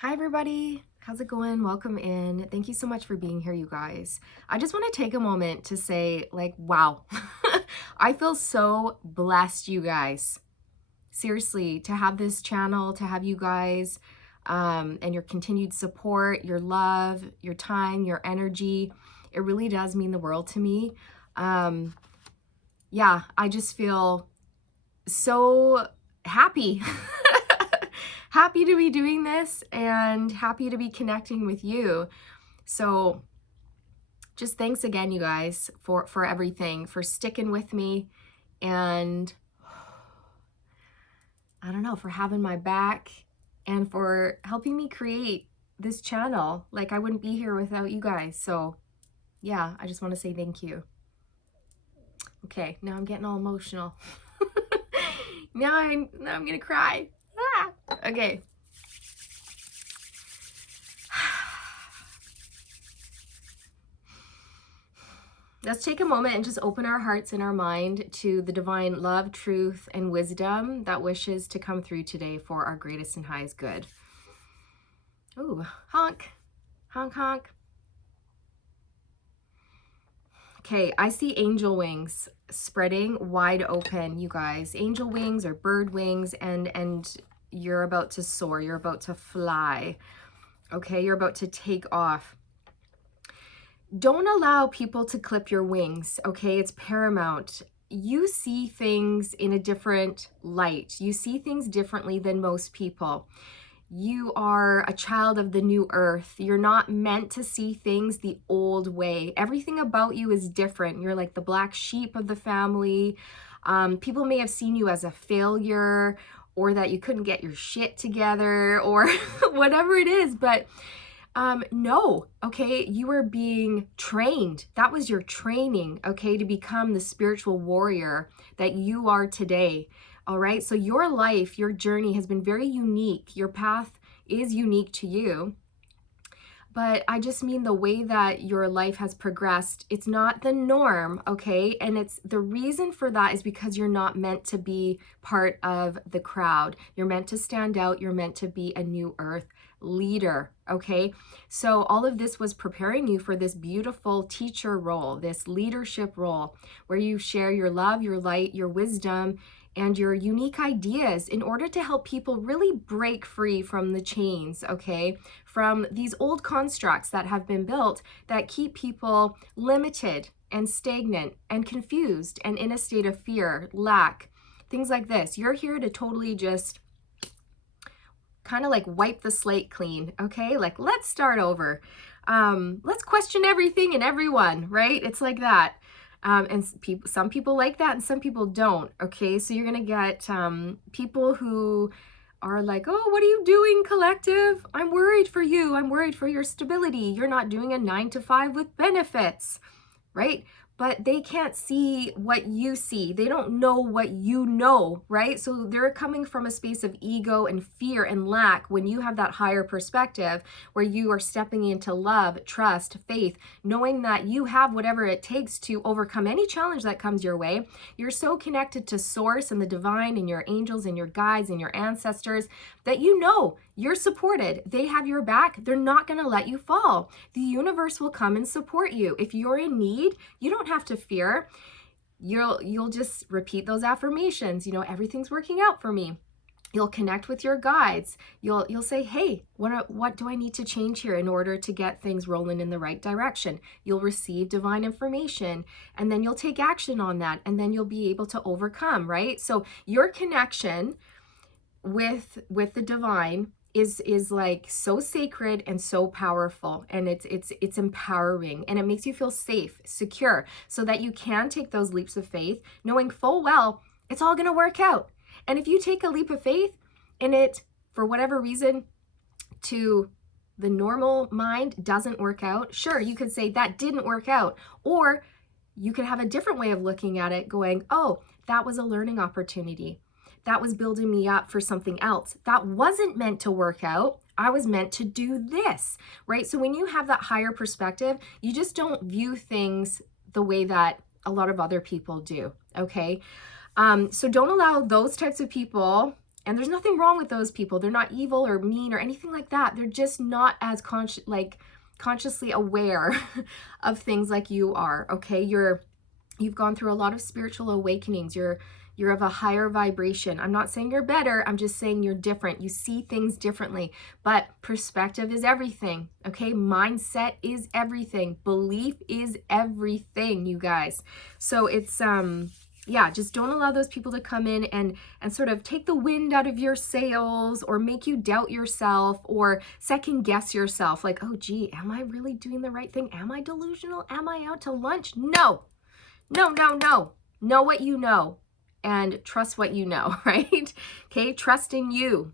Hi everybody, how's it going? Welcome in. Thank you so much for being here, you guys. I just want to take a moment to say, wow, I feel so blessed, you guys. Seriously, to have this channel, to have you guys, and your continued support, your love, your time, your energy. It really does mean the world to me. Yeah, I just feel so happy. Happy to be doing this and happy to be connecting with you. So just thanks again, you guys, for everything, for sticking with me, and I don't know, for having my back and for helping me create this channel. Like, I wouldn't be here without you guys. So yeah, I just want to say thank you. Okay, now I'm getting all emotional. now I'm gonna cry. Okay. Let's take a moment and just open our hearts and our mind to the divine love, truth, and wisdom that wishes to come through today for our greatest and highest good. Ooh, honk, honk, honk. Okay, I see angel wings spreading wide open, you guys. Angel wings or bird wings, and you're about to soar. You're about to fly. Okay, you're about to take off. Don't allow people to clip your wings, okay? It's paramount. You see things in a different light. You see things differently than most people. You are a child of the new earth. You're not meant to see things the old way. Everything about you is different. You're like the black sheep of the family. People may have seen you as a failure, or that you couldn't get your shit together, or whatever it is, but no, okay, you were being trained. That was your training, okay, to become the spiritual warrior that you are today. All right, so your life, your journey has been very unique. Your path is unique to you. But I just mean the way that your life has progressed, it's not the norm, okay? And it's the reason for that is because you're not meant to be part of the crowd. You're meant to stand out. You're meant to be a new earth leader, okay? So all of this was preparing you for this beautiful teacher role, this leadership role, where you share your love, your light, your wisdom, and your unique ideas in order to help people really break free from the chains, okay? From these old constructs that have been built that keep people limited and stagnant and confused and in a state of fear, lack, things like this. You're here to totally just kind of like wipe the slate clean, okay? Like, let's start over. Let's question everything and everyone, right? It's like that. And some people like that and some people don't, okay? So you're gonna get people who are like, oh, what are you doing, collective? I'm worried for you. I'm worried for your stability. You're not doing a 9-to-5 with benefits, right? But they can't see what you see. They don't know what you know, right? So they're coming from a space of ego and fear and lack when you have that higher perspective where you are stepping into love, trust, faith, knowing that you have whatever it takes to overcome any challenge that comes your way. You're so connected to source and the divine and your angels and your guides and your ancestors that you know you're supported. They have your back. They're not going to let you fall. The universe will come and support you. If you're in need, you don't have to fear. You'll just repeat those affirmations. You know, everything's working out for me. You'll connect with your guides. You'll say, hey, what do I need to change here in order to get things rolling in the right direction? You'll receive divine information, and then you'll take action on that, and then you'll be able to overcome, right? So your connection with the divine is like so sacred and so powerful, and it's empowering, and it makes you feel safe, secure, so that you can take those leaps of faith knowing full well it's all going to work out. And if you take a leap of faith and it, for whatever reason, to the normal mind doesn't work out, sure, you could say that didn't work out, or you could have a different way of looking at it, going, oh, that was a learning opportunity. That was building me up for something else. That wasn't meant to work out. I was meant to do this, right? So when you have that higher perspective, you just don't view things the way that a lot of other people do, okay? So don't allow those types of people And there's nothing wrong with those people. They're not evil or mean or anything like that. They're just not as consciously aware of things like you are, okay? You've gone through a lot of spiritual awakenings. You're of a higher vibration. I'm not saying you're better. I'm just saying you're different. You see things differently. But perspective is everything, okay? Mindset is everything. Belief is everything, you guys. So it's yeah, just don't allow those people to come in and sort of take the wind out of your sails or make you doubt yourself or second guess yourself. Like, oh, gee, am I really doing the right thing? Am I delusional? Am I out to lunch? No, no, no, no. Know what you know and trust what you know, right? Okay, trust in you.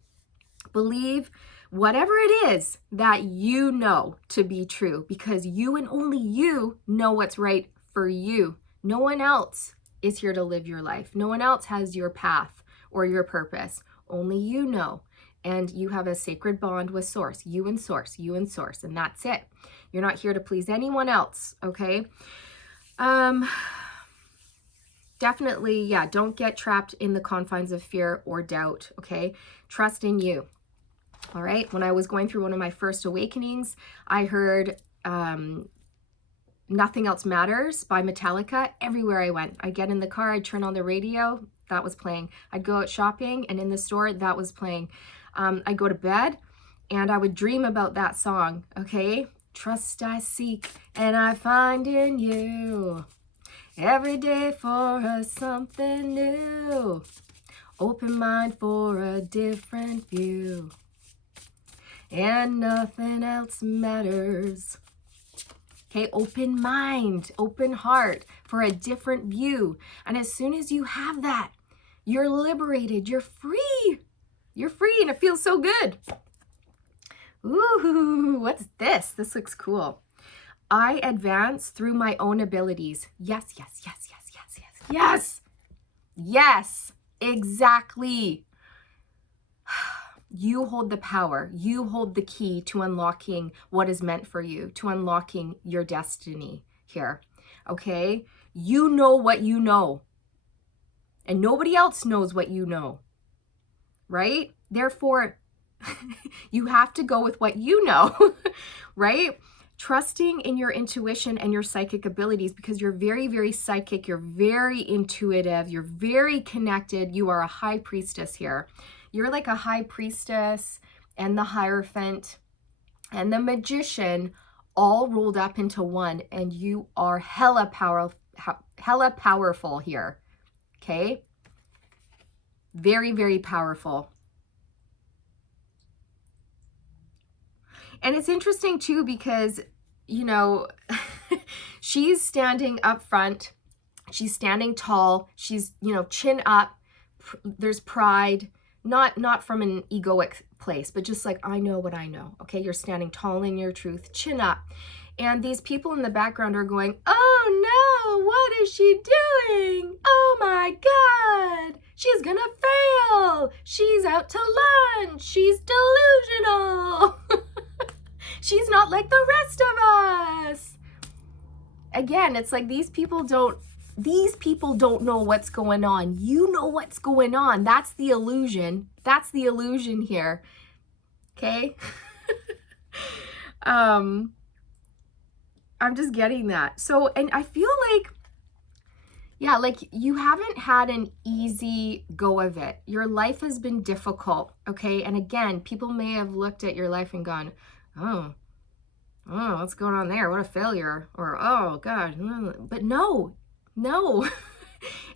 Believe whatever it is that you know to be true, because you and only you know what's right for you. No one else is here to live your life. No one else has your path or your purpose. Only you know. And you have a sacred bond with Source, you and Source, you and Source, and that's it. You're not here to please anyone else, okay? Definitely, yeah, don't get trapped in the confines of fear or doubt, okay? Trust in you, all right? When I was going through one of my first awakenings, I heard Nothing Else Matters by Metallica everywhere I went. I'd get in the car, I'd turn on the radio, that was playing. I'd go out shopping, and in the store, that was playing. I'd go to bed, and I would dream about that song, okay? Trust I seek, and I find in you. Every day for something new. Open mind for a different view. And nothing else matters. Okay, open mind, open heart for a different view. And as soon as you have that, you're liberated, you're free. You're free and it feels so good. Ooh, what's this? This looks cool. I advance through my own abilities. Yes, yes, yes, yes, yes, yes, yes. Yes, exactly. You hold the power. You hold the key to unlocking what is meant for you, to unlocking your destiny here, okay? You know what you know, and nobody else knows what you know, right? Therefore, you have to go with what you know, right? Trusting in your intuition and your psychic abilities, because you're very, very psychic, you're very intuitive, you're very connected. You are a high priestess here. You're like a high priestess and the Hierophant and the magician all rolled up into one, and you are hella powerful here, okay? Very, very powerful. And it's interesting too, because, you know, she's standing up front, she's standing tall, she's, you know, chin up, there's pride, not from an egoic place, but just like, I know what I know, okay? You're standing tall in your truth, chin up. And these people in the background are going, oh no, what is she doing? Oh my God, she's gonna fail. She's out to lunch. She's delusional. She's not like the rest of us. Again, it's like these people don't know what's going on. You know what's going on. That's the illusion. That's the illusion here. Okay? I'm just getting that. So, and I feel like, yeah, like you haven't had an easy go of it. Your life has been difficult, okay? And again, people may have looked at your life and gone, oh, what's going on there? What a failure. Or, oh, God. But no.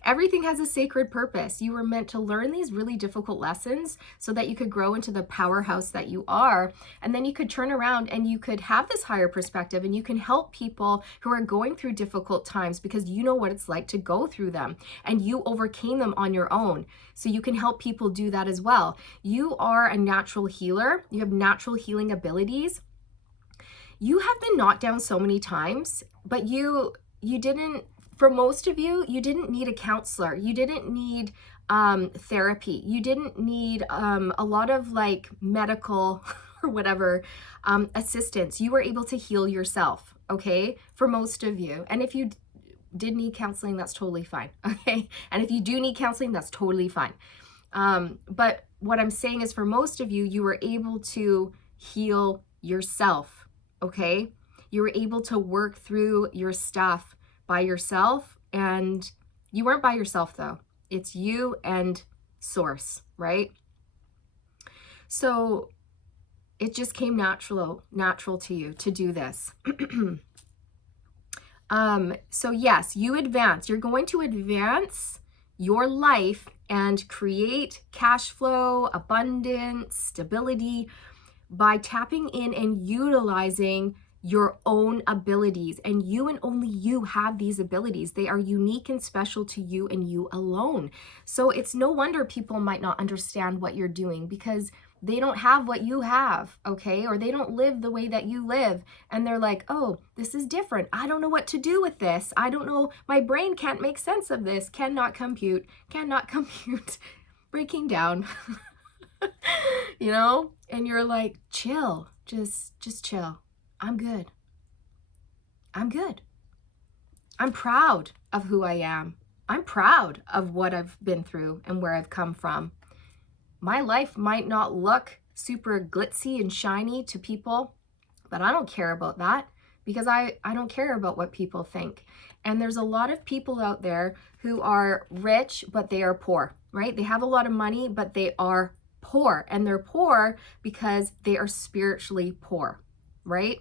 Everything has a sacred purpose. You were meant to learn these really difficult lessons so that you could grow into the powerhouse that you are. And then you could turn around and you could have this higher perspective, and you can help people who are going through difficult times, because you know what it's like to go through them and you overcame them on your own. So you can help people do that as well. You are a natural healer. You have natural healing abilities. You have been knocked down so many times, but you didn't, for most of you, you didn't need a counselor. You didn't need therapy. You didn't need a lot of like medical or whatever assistance. You were able to heal yourself, okay? For most of you. And if you did need counseling, that's totally fine, okay? And if you do need counseling, that's totally fine. But what I'm saying is for most of you, you were able to heal yourself, okay? You were able to work through your stuff by yourself, and you weren't by yourself though. It's you and Source, right? So it just came natural to you to do this. So yes, you advance. You're going to advance your life and create cash flow, abundance, stability by tapping in and utilizing your own abilities. And you and only you have these abilities. They are unique and special to you and you alone. So it's no wonder people might not understand what you're doing, because they don't have what you have, okay? Or they don't live the way that you live. And they're like, oh, this is different. I don't know what to do with this. I don't know. My brain can't make sense of this. Cannot compute. Breaking down. You know? And you're like, chill. Just chill. I'm good. I'm good. I'm proud of who I am. I'm proud of what I've been through and where I've come from. My life might not look super glitzy and shiny to people, but I don't care about that, because I don't care about what people think. And there's a lot of people out there who are rich, but they are poor, right? They have a lot of money, but they are poor. And they're poor because they are spiritually poor, right?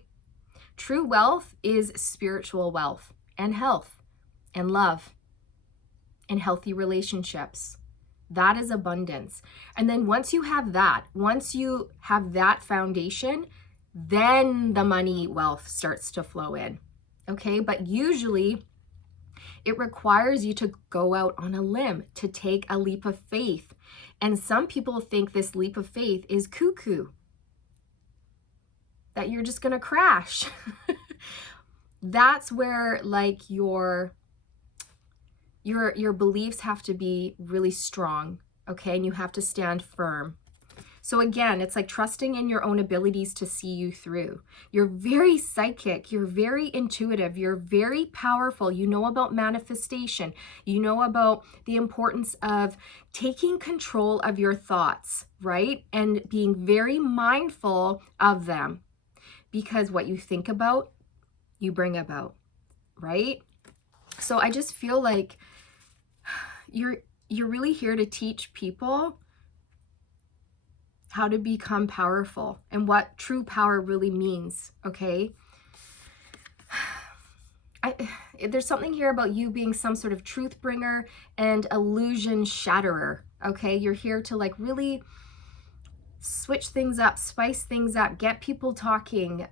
True wealth is spiritual wealth and health and love and healthy relationships. That is abundance. And then once you have that foundation, then the money wealth starts to flow in. Okay, but usually it requires you to go out on a limb, to take a leap of faith. And some people think this leap of faith is cuckoo, that you're just gonna crash. That's where like your beliefs have to be really strong, okay? And you have to stand firm. So again, it's like trusting in your own abilities to see you through. You're very psychic, you're very intuitive, you're very powerful. You know about manifestation. You know about the importance of taking control of your thoughts, right? And being very mindful of them, because what you think about, you bring about, right? So I just feel like you're really here to teach people how to become powerful and what true power really means, okay? There's something here about you being some sort of truth bringer and illusion shatterer, okay? You're here to like really switch things up, spice things up, get people talking,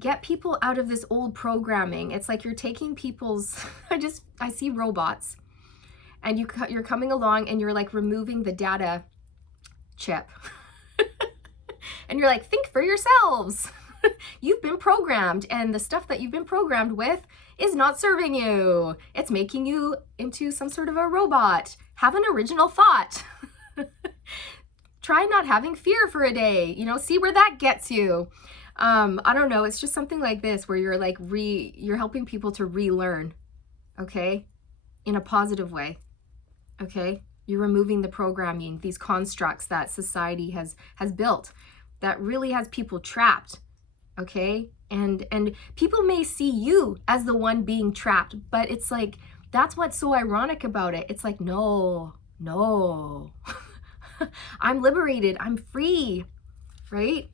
get people out of this old programming. It's like you're taking people's, I see robots, and you're coming along and you're like removing the data chip. And you're like, think for yourselves. You've been programmed, and the stuff that you've been programmed with is not serving you. It's making you into some sort of a robot. Have an original thought. Try not having fear for a day, you know, see where that gets you. I don't know, it's just something like this where you're like you're helping people to relearn, okay, in a positive way, okay? You're removing the programming, these constructs that society has built that really has people trapped, okay? And people may see you as the one being trapped, but it's like, that's what's so ironic about it. It's like, no, I'm liberated, I'm free, right?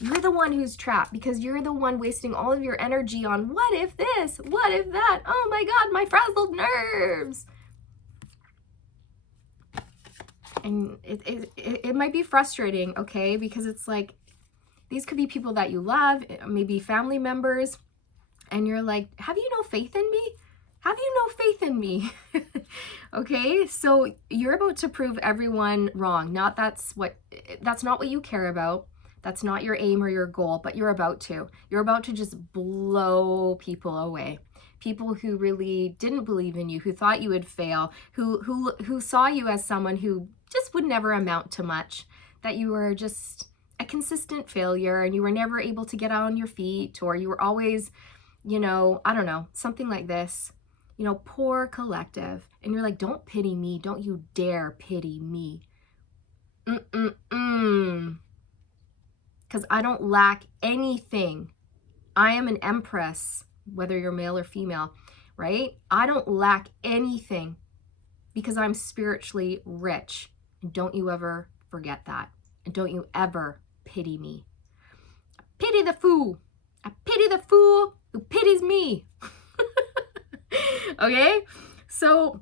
You're the one who's trapped because you're the one wasting all of your energy on what if this, what if that, oh my God, my frazzled nerves. And it might be frustrating, okay? Because it's like, these could be people that you love, maybe family members, and you're like, have you no faith in me? Have you no faith in me? Okay, so you're about to prove everyone wrong. That's not what you care about. That's not your aim or your goal, but you're about to. You're about to just blow people away. People who really didn't believe in you, who thought you would fail, who saw you as someone who just would never amount to much, that you were just a consistent failure and you were never able to get on your feet, or you were always, you know, I don't know, something like this, you know, poor collective. And you're like, don't pity me. Don't you dare pity me. Because I don't lack anything. I am an empress, whether you're male or female, right? I don't lack anything because I'm spiritually rich. And don't you ever forget that. And don't you ever pity me. Pity the fool. I pity the fool who pities me. Okay? So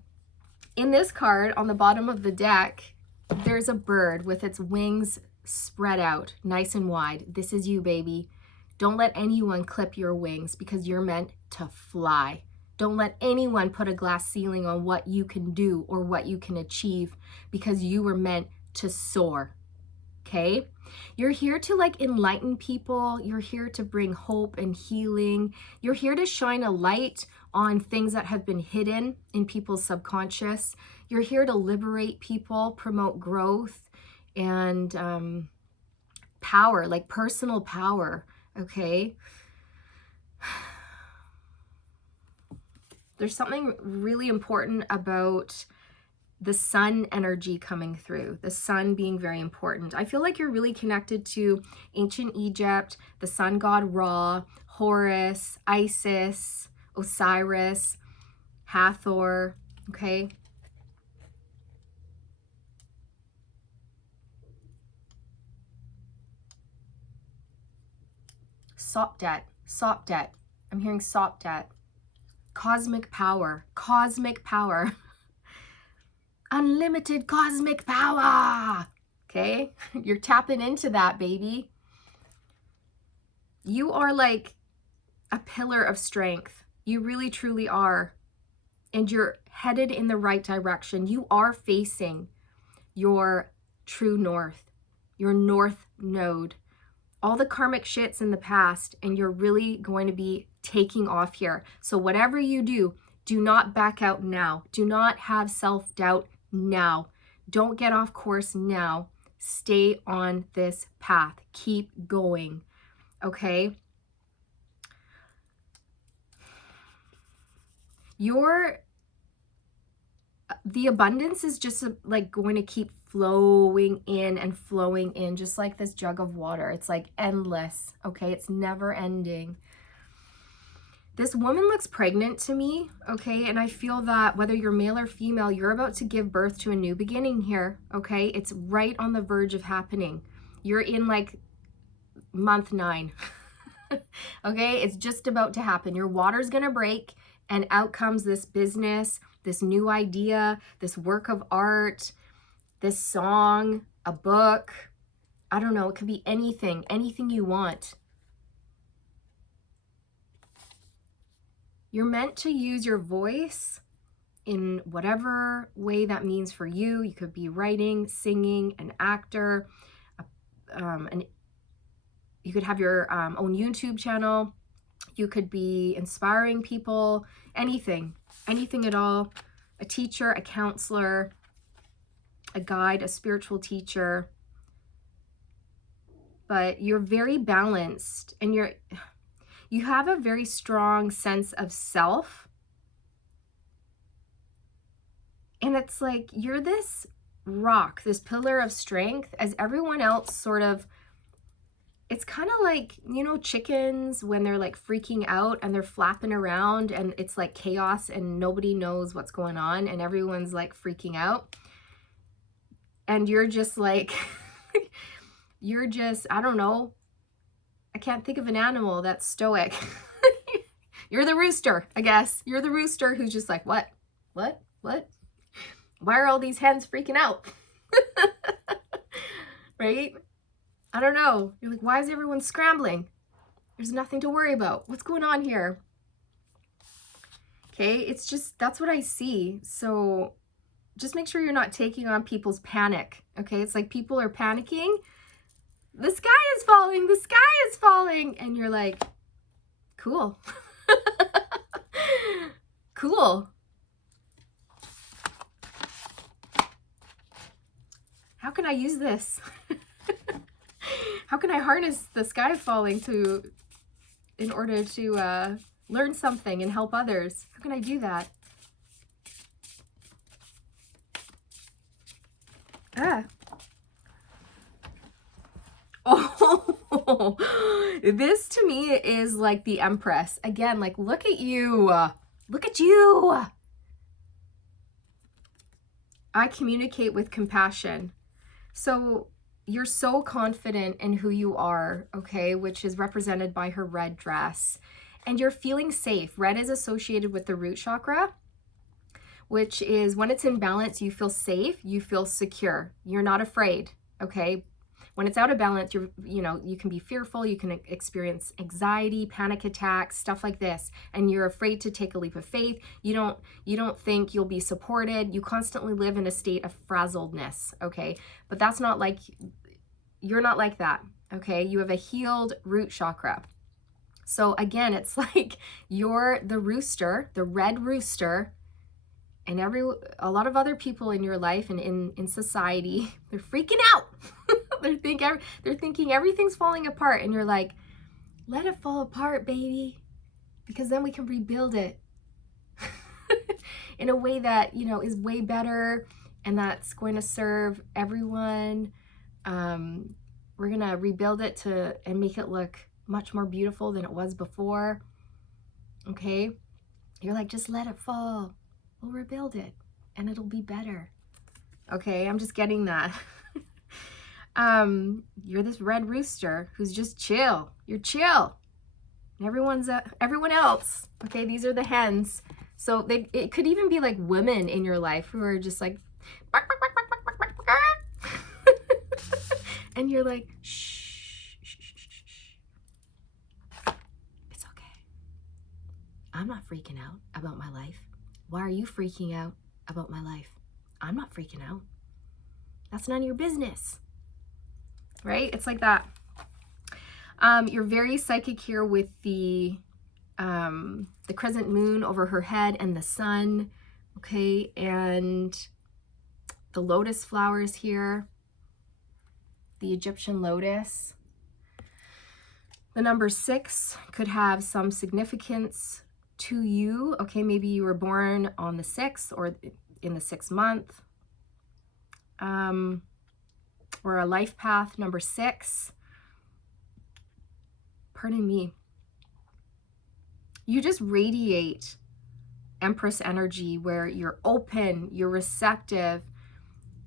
in this card, on the bottom of the deck, there's a bird with its wings spread out nice and wide. This is you, baby. Don't let anyone clip your wings because you're meant to fly. Don't let anyone put a glass ceiling on what you can do or what you can achieve because you were meant to soar. Okay? You're here to like enlighten people. You're here to bring hope and healing. You're here to shine a light on things that have been hidden in people's subconscious. You're here to liberate people, promote growth and power, like personal power. Okay? There's something really important about the sun energy coming through, the sun being very important. I feel like you're really connected to ancient Egypt, the sun god Ra, Horus, Isis, Osiris, Hathor, okay? Sopdet, Sopdet. I'm hearing Sopdet. Cosmic power, cosmic power. Unlimited cosmic power. Okay? You're tapping into that, baby. You are like a pillar of strength. You really, truly are. And you're headed in the right direction. You are facing your true north, your north node. All the karmic shit's in the past, and you're really going to be taking off here. So whatever you do, do not back out now. Do not have self-doubt now. Don't get off course now. Stay on this path. Keep going. Okay? The abundance is just like going to keep flowing in and flowing in, just like this jug of water. It's like endless. Okay? It's never ending. This woman looks pregnant to me, okay? And I feel that whether you're male or female, you're about to give birth to a new beginning here, okay? It's right on the verge of happening. You're in like month 9, okay? It's just about to happen. Your water's gonna break and out comes this business, this new idea, this work of art, this song, a book. I don't know, it could be anything, anything you want. You're meant to use your voice in whatever way that means for you. You could be writing, singing, an actor, you could have your own YouTube channel. You could be inspiring people, anything at all. A teacher, a counselor, a guide, a spiritual teacher. But you're very balanced and you have a very strong sense of self. And it's like you're this rock, this pillar of strength, as everyone else sort of, it's kind of like, you know, chickens when they're like freaking out and they're flapping around and it's like chaos and nobody knows what's going on and everyone's like freaking out. And you're just like, you're just, I don't know, I can't think of an animal that's stoic. You're the rooster, I guess. You're the rooster who's just like, what? What? Why are all these hens freaking out? Right? I don't know. You're like, why is everyone scrambling? There's nothing to worry about. What's going on here? Okay, it's just, that's what I see. So just make sure you're not taking on people's panic. Okay, it's like people are panicking. The sky is falling. The sky is falling. And you're like, cool. Cool. How can I use this? How can I harness the sky falling in order to learn something and help others? How can I do that? Oh, this to me is like the Empress. Again, like, look at you. Look at you. I communicate with compassion. So you're so confident in who you are, okay, which is represented by her red dress. And you're feeling safe. Red is associated with the root chakra, which is when it's in balance, you feel safe, you feel secure. You're not afraid, okay? When it's out of balance, you can be fearful, you can experience anxiety, panic attacks, stuff like this, and you're afraid to take a leap of faith. You don't think you'll be supported. You constantly live in a state of frazzledness, okay? But that's not like, you're not like that, okay? You have a healed root chakra. So again, it's like you're the rooster, the red rooster, and a lot of other people in your life and in society, they're freaking out. They're thinking everything's falling apart, and you're like, let it fall apart, baby, because then we can rebuild it in a way that, is way better and that's going to serve everyone. We're going to rebuild it and make it look much more beautiful than it was before. Okay? You're like, just let it fall. We'll rebuild it and it'll be better. Okay, I'm just getting that. You're this red rooster who's just chill. You're chill. Everyone else. Okay, these are the hens. So it could even be like women in your life who are just like, and you're like, shh, shh, shh, shh, shh. It's okay. I'm not freaking out about my life. Why are you freaking out about my life? I'm not freaking out. That's none of your business. Right? It's like that. You're very psychic here with the crescent moon over her head and the sun, okay, and the lotus flowers here, the Egyptian lotus. The number 6 could have some significance to you, okay, maybe you were born on the 6th or in the 6th month, or a life path number 6. Pardon me. You just radiate Empress energy where you're open, you're receptive,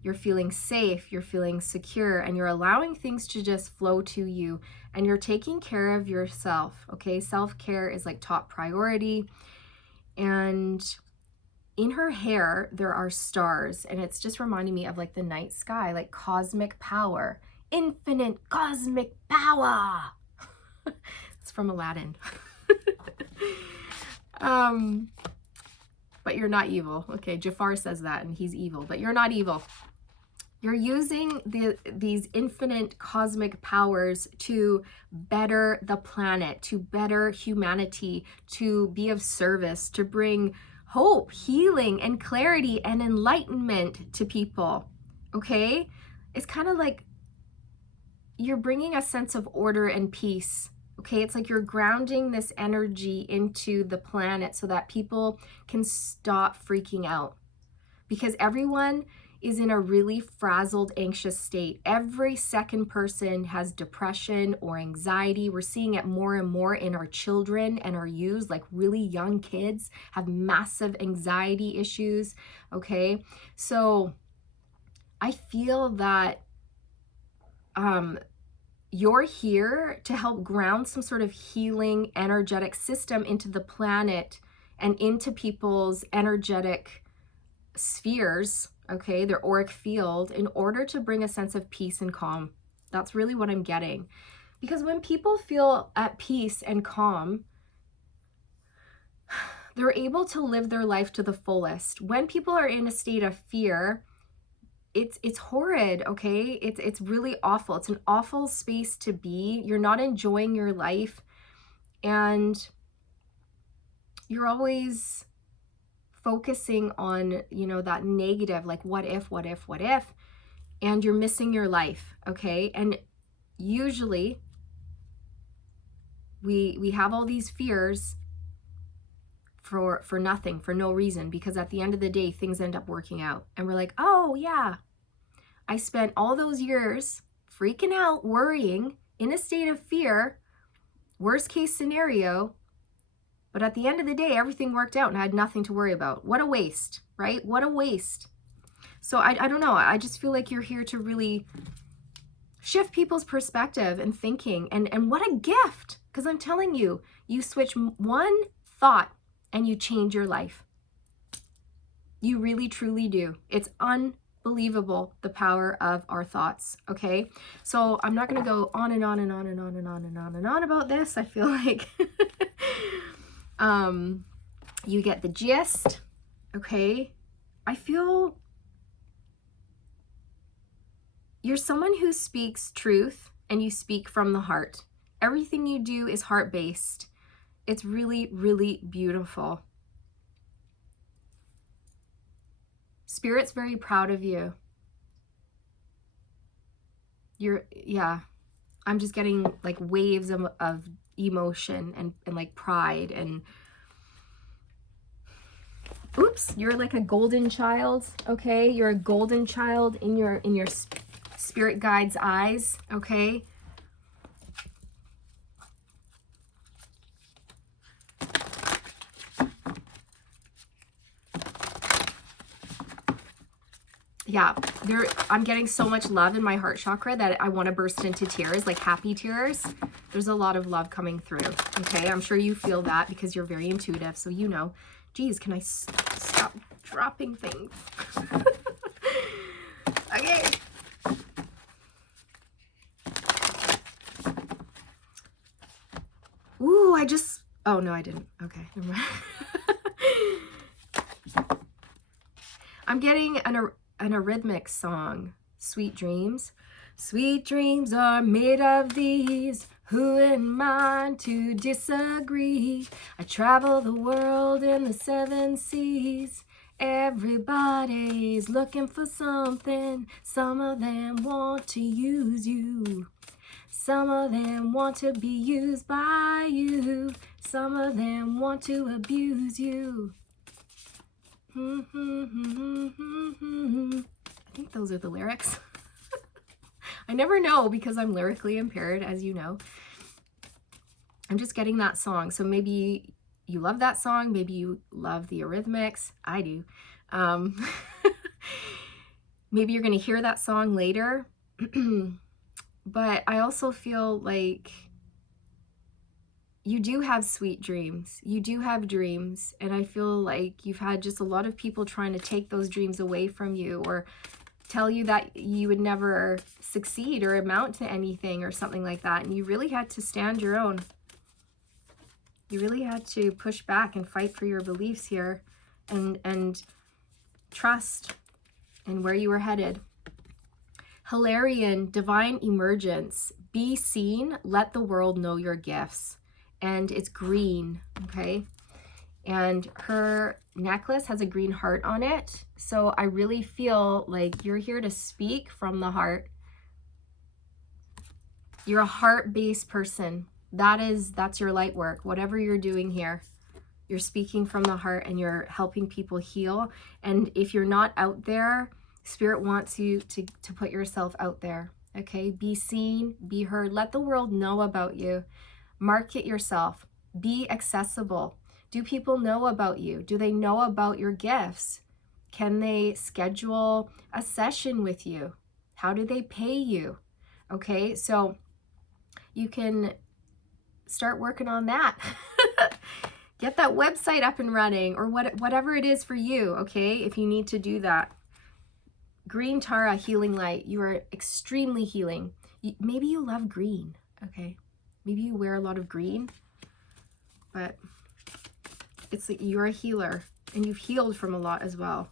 you're feeling safe, you're feeling secure, and you're allowing things to just flow to you, and you're taking care of yourself, okay? Self-care is like top priority. And in her hair, there are stars, and it's just reminding me of like the night sky, like cosmic power, infinite cosmic power. It's from Aladdin. But you're not evil. Okay, Jafar says that, and he's evil, but you're not evil. You're using these infinite cosmic powers to better the planet, to better humanity, to be of service, to bring hope, healing, and clarity and enlightenment to people, okay? It's kind of like you're bringing a sense of order and peace, okay? It's like you're grounding this energy into the planet so that people can stop freaking out, because everyone is in a really frazzled, anxious state. Every second person has depression or anxiety. We're seeing it more and more in our children and our youths, like really young kids have massive anxiety issues, okay? So I feel that you're here to help ground some sort of healing energetic system into the planet and into people's energetic spheres, okay, their auric field, in order to bring a sense of peace and calm. That's really what I'm getting. Because when people feel at peace and calm, they're able to live their life to the fullest. When people are in a state of fear, it's horrid, okay? It's really awful. It's an awful space to be. You're not enjoying your life, and you're always focusing on, that negative, like what if, and you're missing your life, okay? And usually we have all these fears for nothing, for no reason, because at the end of the day, things end up working out. And we're like, oh yeah, I spent all those years freaking out, worrying, in a state of fear, worst case scenario. But at the end of the day, everything worked out and I had nothing to worry about. What a waste, right? What a waste. So I don't know. I just feel like you're here to really shift people's perspective and thinking. And what a gift. Because I'm telling you, you switch one thought and you change your life. You really, truly do. It's unbelievable, the power of our thoughts, okay? So I'm not going to go on and on and on and on and on and on and on about this. I feel like you get the gist, okay? I feel you're someone who speaks truth and you speak from the heart. Everything you do is heart-based. It's really, really beautiful. Spirit's very proud of you. Yeah, I'm just getting like waves of emotion and like pride and oops, you're like a golden child, okay? You're a golden child in your spirit guide's eyes, okay? Yeah, I'm getting so much love in my heart chakra that I want to burst into tears, like happy tears. There's a lot of love coming through, okay? I'm sure you feel that because you're very intuitive, so you know. Geez, can I stop dropping things? Okay. Ooh, oh no, I didn't. Okay, never mind. I'm getting an Eurythmics song, Sweet Dreams. Sweet dreams are made of these. Who am I to disagree? I travel the world in the 7 seas. Everybody's looking for something. Some of them want to use you. Some of them want to be used by you. Some of them want to abuse you. I think those are the lyrics. I never know because I'm lyrically impaired, as you know. I'm just getting that song. So maybe you love that song. Maybe you love the Eurythmics. I do. Maybe you're going to hear that song later. But I also feel like you do have sweet dreams. You do have dreams. And I feel like you've had just a lot of people trying to take those dreams away from you or tell you that you would never succeed or amount to anything or something like that. And you really had to stand your own. You really had to push back and fight for your beliefs here and trust in where you were headed. Hilarion, divine emergence. Be seen, let the world know your gifts. And it's green, okay? And her necklace has a green heart on it. So I really feel like you're here to speak from the heart. You're a heart-based person. That's your light work. Whatever you're doing here, you're speaking from the heart and you're helping people heal. And if you're not out there, Spirit wants you to put yourself out there, okay? Be seen, be heard. Let the world know about you. Market yourself. Be accessible. Do people know about you? Do they know about your gifts? Can they schedule a session with you? How do they pay you? Okay, so you can start working on that. Get that website up and running or whatever it is for you, okay? If you need to do that. Green Tara, healing light. You are extremely healing. Maybe you love green, okay? Maybe you wear a lot of green, but it's like you're a healer and you've healed from a lot as well.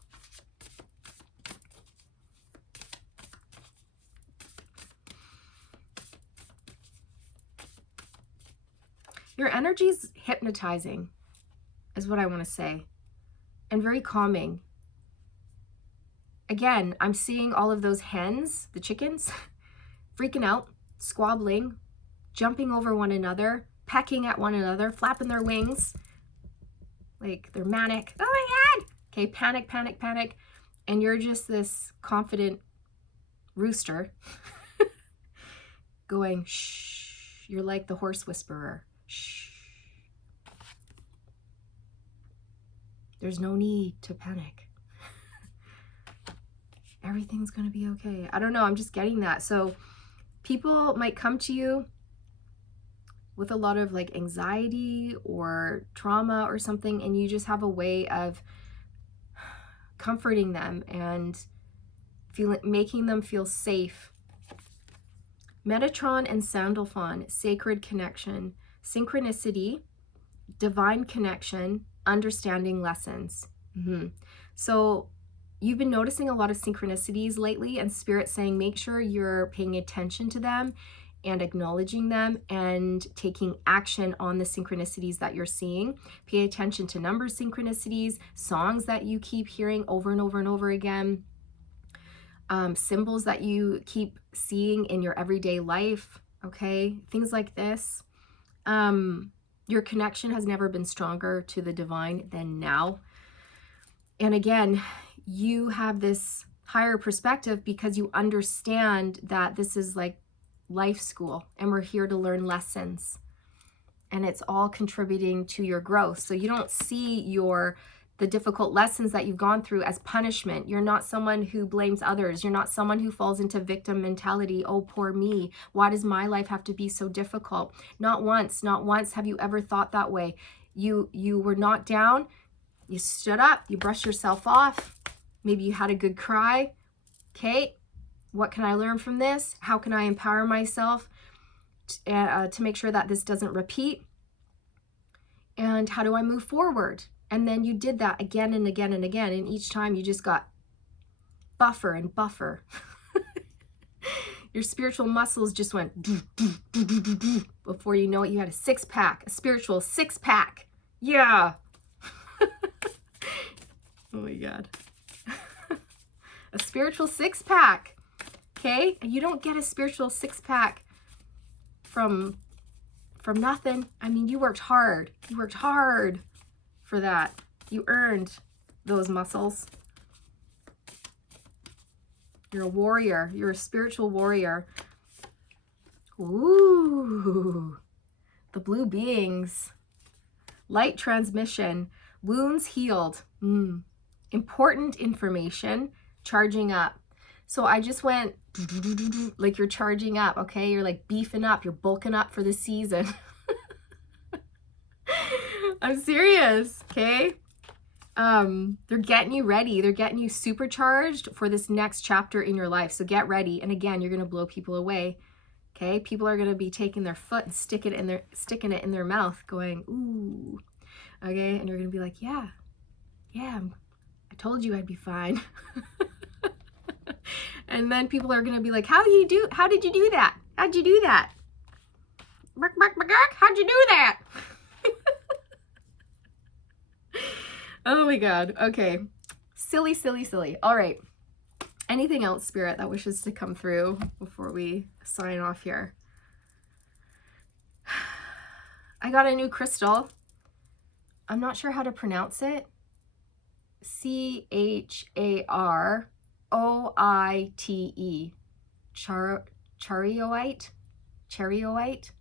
Your energy's hypnotizing, is what I want to say, and very calming. Again, I'm seeing all of those hens, the chickens, freaking out, squabbling, jumping over one another, pecking at one another, flapping their wings, like they're manic. Oh my God! Okay, panic, panic, panic. And you're just this confident rooster going, shh. You're like the horse whisperer. Shh. There's no need to panic. Everything's going to be okay. I don't know. I'm just getting that. So people might come to you with a lot of like anxiety or trauma or something, and you just have a way of comforting them and making them feel safe. Metatron and Sandalphon, sacred connection, synchronicity, divine connection, understanding lessons. So you've been noticing a lot of synchronicities lately, and Spirit saying make sure you're paying attention to them and acknowledging them and taking action on the synchronicities that you're seeing. Pay attention to number synchronicities, songs that you keep hearing over and over and over again, symbols that you keep seeing in your everyday life, okay? Things like this. Your connection has never been stronger to the divine than now. And again, you have this higher perspective because you understand that this is like life school and we're here to learn lessons. And it's all contributing to your growth. So you don't see the difficult lessons that you've gone through as punishment. You're not someone who blames others. You're not someone who falls into victim mentality. Oh, poor me. Why does my life have to be so difficult? Not once have you ever thought that way. You were knocked down. You stood up. You brushed yourself off. Maybe you had a good cry. Okay, what can I learn from this? How can I empower myself to make sure that this doesn't repeat? And how do I move forward? And then you did that again and again and again. And each time you just got buffer and buffer. Your spiritual muscles just went doo, doo, doo, doo, doo, doo. Before you know it, you had a six-pack, a spiritual six-pack. Yeah. Oh my God. A spiritual six-pack. Okay? And you don't get a spiritual six-pack from nothing. I mean, you worked hard. You worked hard for that. You earned those muscles. You're a warrior. You're a spiritual warrior. Ooh. The blue beings. Light transmission. Wounds healed. Important information. Charging up. So I just went like you're charging up, okay? You're like beefing up. You're bulking up for the season. I'm serious, okay? They're getting you ready. They're getting you supercharged for this next chapter in your life. So get ready. And again, you're going to blow people away, okay? People are going to be taking their foot and sticking it in their mouth going, ooh, okay? And you're going to be like, yeah, I told you I'd be fine. And then people are going to be like, how did you do that? How'd you do that? How'd you do that? Oh my God. Okay. Silly, silly, silly. All right. Anything else, Spirit, that wishes to come through before we sign off here? I got a new crystal. I'm not sure how to pronounce it. Charoite. Charioite,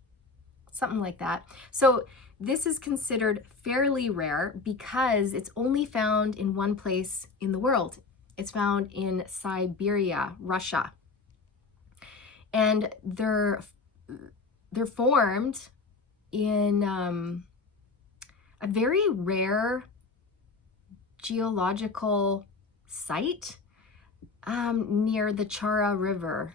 something like that. So this is considered fairly rare because it's only found in one place in the world. It's found in Siberia, Russia. And they're formed in a very rare geological site near the Chara River.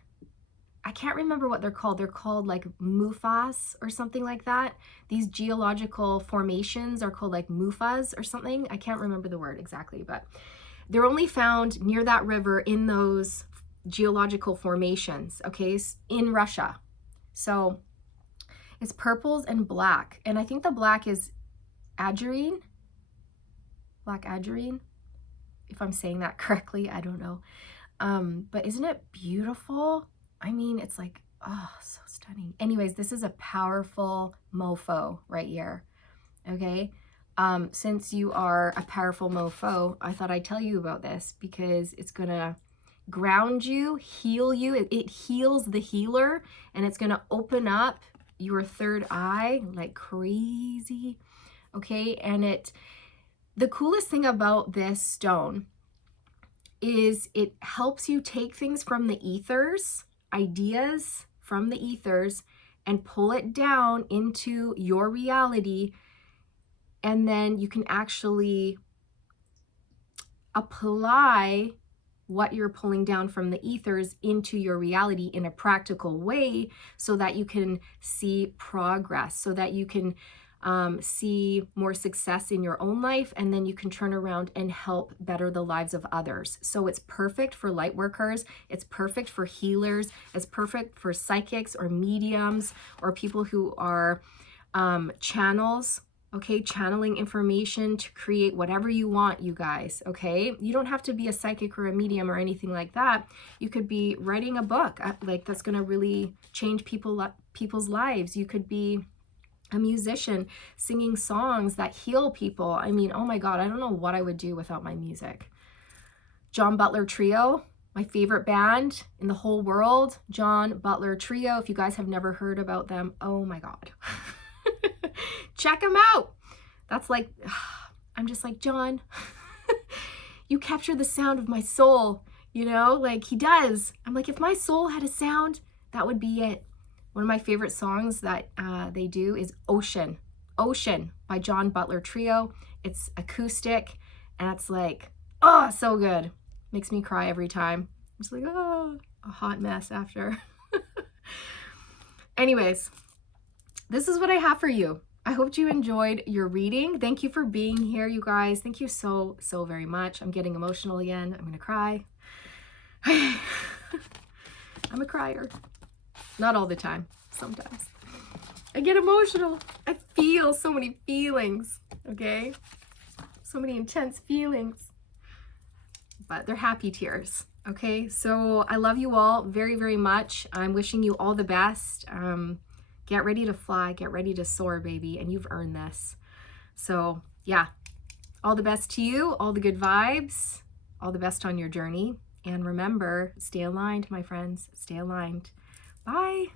I can't remember what they're called. They're called like mufas or something like that. These geological formations are called like mufas or something. I can't remember the word exactly, but they're only found near that river in those geological formations, okay, in Russia. So it's purples and black. And I think the black is agerine. Black agerine, if I'm saying that correctly, I don't know. But isn't it beautiful? I mean, it's like, oh, so stunning. Anyways, this is a powerful mofo right here, okay? Since you are a powerful mofo, I thought I'd tell you about this because it's gonna ground you, heal you. It heals the healer, and it's going to open up your third eye like crazy. Okay, and the coolest thing about this stone is it helps you take things from the ethers, ideas from the ethers, and pull it down into your reality. And then you can actually apply what you're pulling down from the ethers into your reality in a practical way, so that you can see progress, so that you can see more success in your own life, and then you can turn around and help better the lives of others. So it's perfect for light workers, it's perfect for healers, it's perfect for psychics or mediums or people who are channels. Okay, channeling information to create whatever you want, you guys, okay? You don't have to be a psychic or a medium or anything like that. You could be writing a book like that's gonna really change people's lives. You could be a musician singing songs that heal people. I mean, oh my God, I don't know what I would do without my music. John Butler Trio, my favorite band in the whole world, John Butler Trio. If you guys have never heard about them, oh my God. Check them out. That's like, I'm just like, John, you capture the sound of my soul, you know, like he does. I'm like, if my soul had a sound, that would be it. One of my favorite songs that they do is Ocean. Ocean by John Butler Trio. It's acoustic, and it's like, oh, so good. Makes me cry every time. I'm just like, oh, a hot mess after. Anyways, this is what I have for you. I hope you enjoyed your reading. Thank you for being here, you guys. Thank you so, so very much. I'm getting emotional again. I'm gonna cry. I'm a crier. Not all the time, sometimes. I get emotional. I feel so many feelings, okay? So many intense feelings. But they're happy tears, okay? So I love you all very, very much. I'm wishing you all the best. Get ready to fly, get ready to soar, baby, and you've earned this. So yeah, all the best to you, all the good vibes, all the best on your journey. And remember, stay aligned, my friends, stay aligned. Bye.